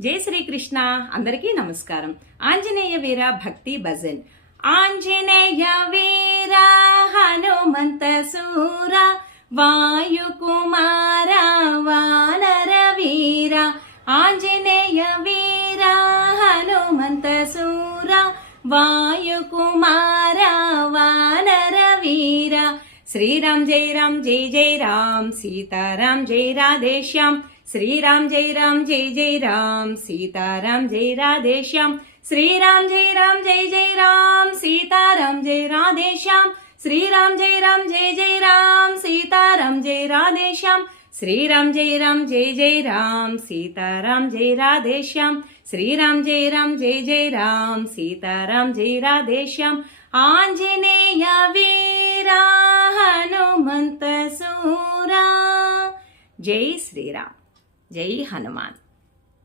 జై శ్రీకృష్ణ. అందరికీ నమస్కారం. ఆంజనేయ వీర భక్తి భజన్. ఆంజనేయ వీర హనుమంత సూర వాయుకుమార వానర వీర. ఆంజనేయ వీర హనుమంత సూర వాయుకుమార వానర వీర. శ్రీరామ్ జై రామ్ జై జై రామ్, సీతారాం జై రాధేశ్యామ్. श्रीराम जय राम जय राम, सीताराम जय राधेश्याम. श्रीराम जय राम सीताराम जय राधेश्याम. श्रीराम जय राम सीताराम जय राधेश्याम. श्रीराम जय राम सीताराम जय राधेश्याम. श्रीराम जय राम सीताराम जय राधेश्याम. आंजनेय वीरा हनुमंत सूरा. जय श्रीराम. जय हनुमान.